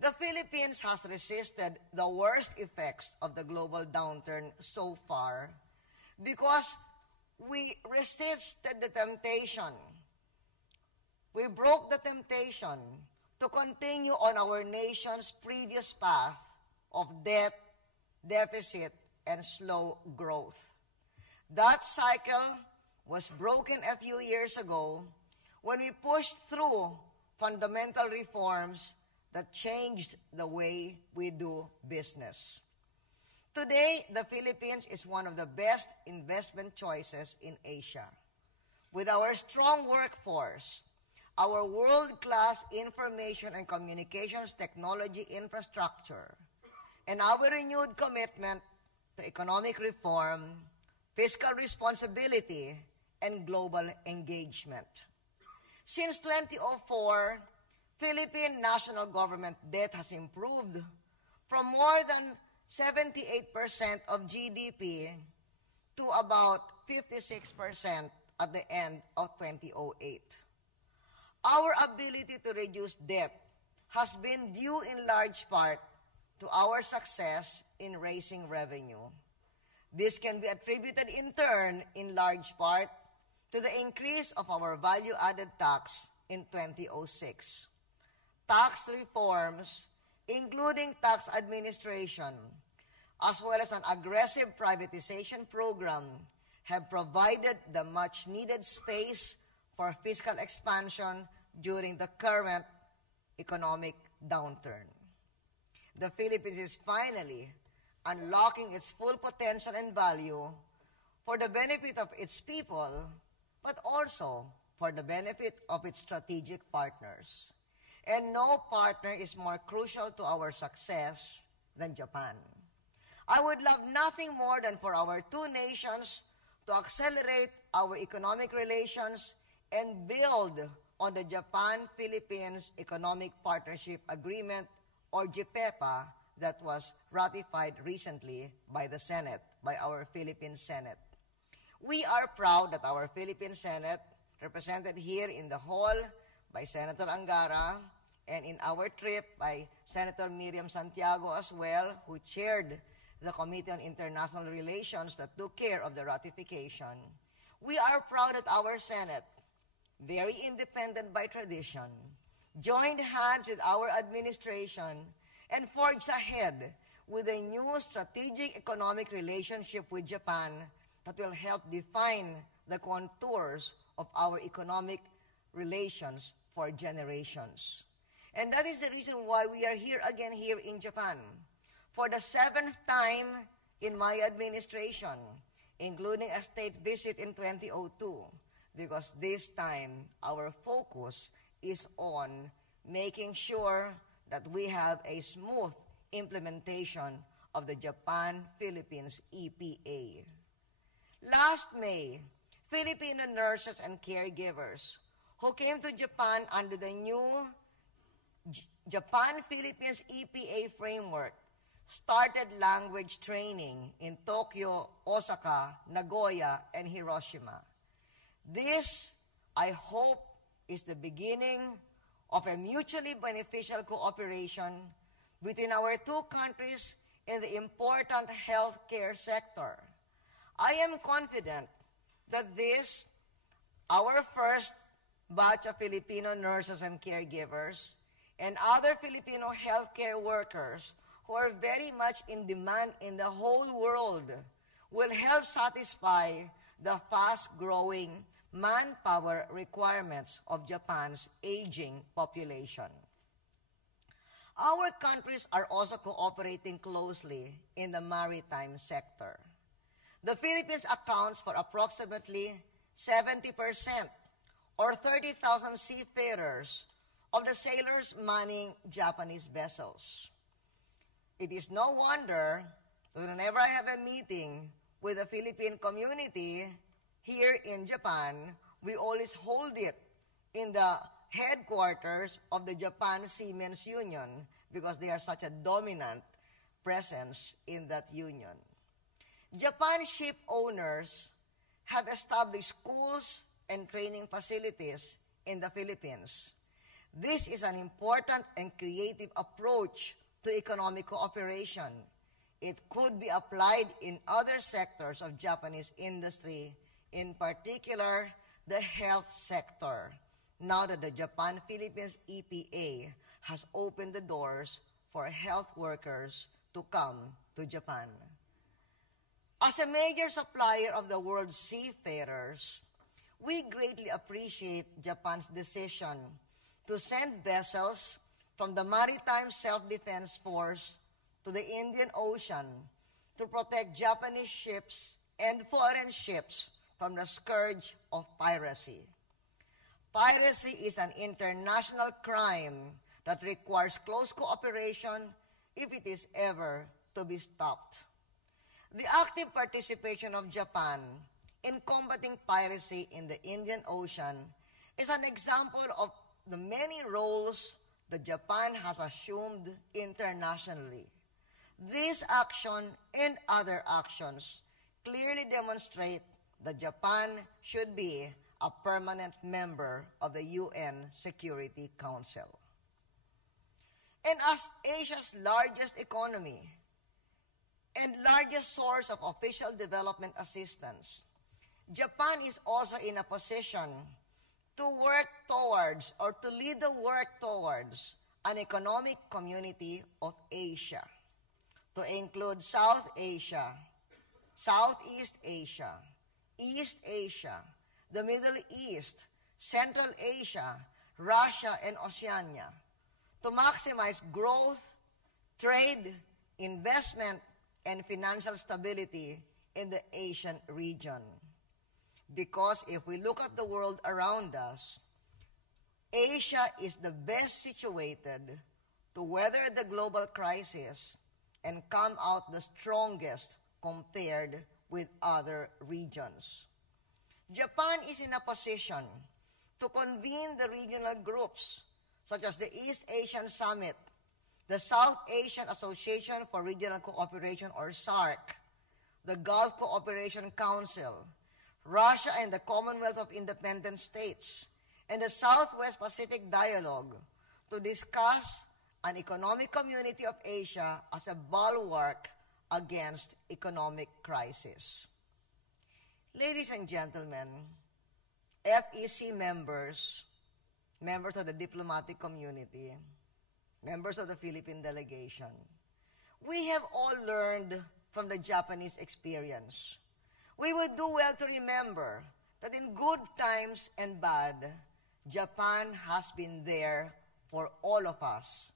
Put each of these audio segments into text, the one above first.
The Philippines has resisted the worst effects of the global downturn so far because we resisted the temptation. We broke the temptation to continue on our nation's previous path of debt, deficit, and slow growth. That cycle was broken a few years ago when we pushed through fundamental reforms that changed the way we do business. Today, the Philippines is one of the best investment choices in Asia. With our strong workforce, our world-class information and communications technology infrastructure, and our renewed commitment to economic reform, fiscal responsibility, and global engagement. Since 2004, Philippine national government debt has improved from more than 78% of GDP to about 56% at the end of 2008. Our ability to reduce debt has been due in large part to our success in raising revenue. This can be attributed in turn, in large part, to the increase of our value-added tax in 2006. Tax reforms, including tax administration, as well as an aggressive privatization program, have provided the much-needed space for fiscal expansion during the current economic downturn. The Philippines is finally unlocking its full potential and value for the benefit of its people, but also for the benefit of its strategic partners. And no partner is more crucial to our success than Japan. I would love nothing more than for our two nations to accelerate our economic relations and build on the Japan-Philippines Economic Partnership Agreement, or JPEPA, that was ratified recently by the Senate, by our Philippine Senate. We are proud that our Philippine Senate, represented here in the hall by Senator Angara, and in our trip by Senator Miriam Santiago as well, who chaired the Committee on International Relations that took care of the ratification. We are proud that our Senate, very independent by tradition, joined hands with our administration and forged ahead with a new strategic economic relationship with Japan that will help define the contours of our economic relations for generations. And that is the reason why we are here again here in Japan for the 7th time in my administration, including a state visit in 2002, because this time our focus is on making sure that we have a smooth implementation of the Japan-Philippines EPA. Last May, Filipino nurses and caregivers who came to Japan under the new Japan-Philippines EPA framework started language training in Tokyo, Osaka, Nagoya, and Hiroshima. This, I hope, is the beginning of a mutually beneficial cooperation between our two countries in the important healthcare sector. I am confident that this, our first batch of Filipino nurses and caregivers, and other Filipino healthcare workers who are very much in demand in the whole world, will help satisfy the fast-growing manpower requirements of Japan's aging population. Our countries are also cooperating closely in the maritime sector. The Philippines accounts for approximately 70%, or 30,000 seafarers, of the sailors manning Japanese vessels. It is no wonder that whenever I have a meeting with the Philippine community here in Japan, we always hold it in the headquarters of the Japan Seamen's Union because they are such a dominant presence in that union. Japan ship owners have established schools and training facilities in the Philippines. This is an important and creative approach to economic cooperation. It could be applied in other sectors of Japanese industry, in particular the health sector, now that the Japan-Philippines EPA has opened the doors for health workers to come to Japan. As a major supplier of the world's seafarers, we greatly appreciate Japan's decision to send vessels from the Maritime Self-Defense Force to the Indian Ocean to protect Japanese ships and foreign ships from the scourge of piracy. Piracy is an international crime that requires close cooperation if it is ever to be stopped. The active participation of Japan in combating piracy in the Indian Ocean is an example of the many roles that Japan has assumed internationally. This action and other actions clearly demonstrate that Japan should be a permanent member of the UN Security Council. And as Asia's largest economy and largest source of official development assistance, Japan is also in a position to work towards or to lead the work towards an economic community of Asia, to include South Asia, Southeast Asia, East Asia, the Middle East, Central Asia, Russia, and Oceania, to maximize growth, trade, investment, and financial stability in the Asian region. Because if we look at the world around us, Asia is the best situated to weather the global crisis and come out the strongest compared with other regions. Japan is in a position to convene the regional groups such as the East Asian Summit, the South Asian Association for Regional Cooperation or SARC, the Gulf Cooperation Council, Russia and the Commonwealth of Independent States, and the Southwest Pacific Dialogue to discuss an economic community of Asia as a bulwark against economic crisis. Ladies and gentlemen, FEC members, members of the diplomatic community, members of the Philippine delegation, we have all learned from the Japanese experience. We would do well to remember that in good times and bad, Japan has been there for all of us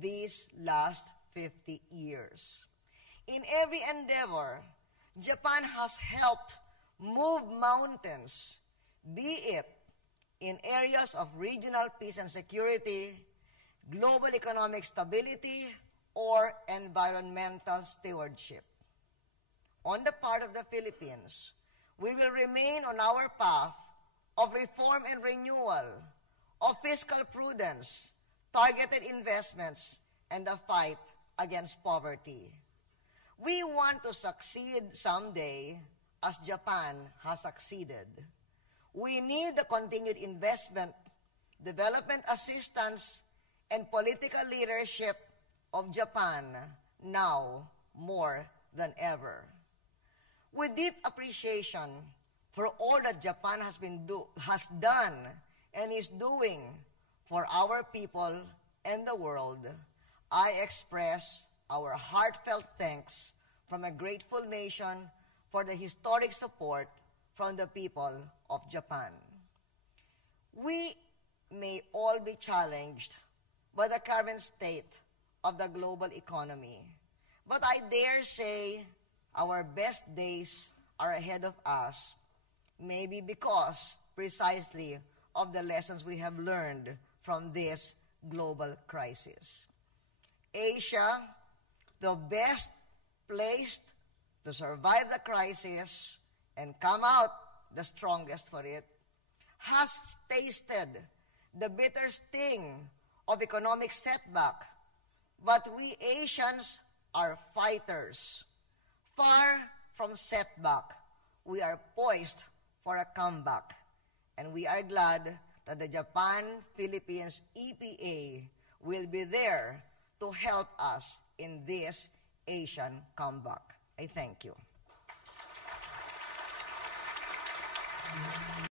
these last 50 years. In every endeavor, Japan has helped move mountains, be it in areas of regional peace and security, global economic stability, or environmental stewardship. On the part of the Philippines, we will remain on our path of reform and renewal, of fiscal prudence, targeted investments, and the fight against poverty. We want to succeed someday as Japan has succeeded. We need the continued investment, development assistance, and political leadership of Japan now more than ever. With deep appreciation for all that Japan has done and is doing for our people and the world, I express our heartfelt thanks from a grateful nation for the historic support from the people of Japan. We may all be challenged by the current state of the global economy, but I dare say our best days are ahead of us, maybe because precisely of the lessons we have learned from this global crisis. Asia, the best placed to survive the crisis and come out the strongest for it, has tasted the bitter sting of economic setback, but we Asians are fighters. Far from setback, we are poised for a comeback, and we are glad that the Japan-Philippines EPA will be there to help us in this Asian comeback. I thank you.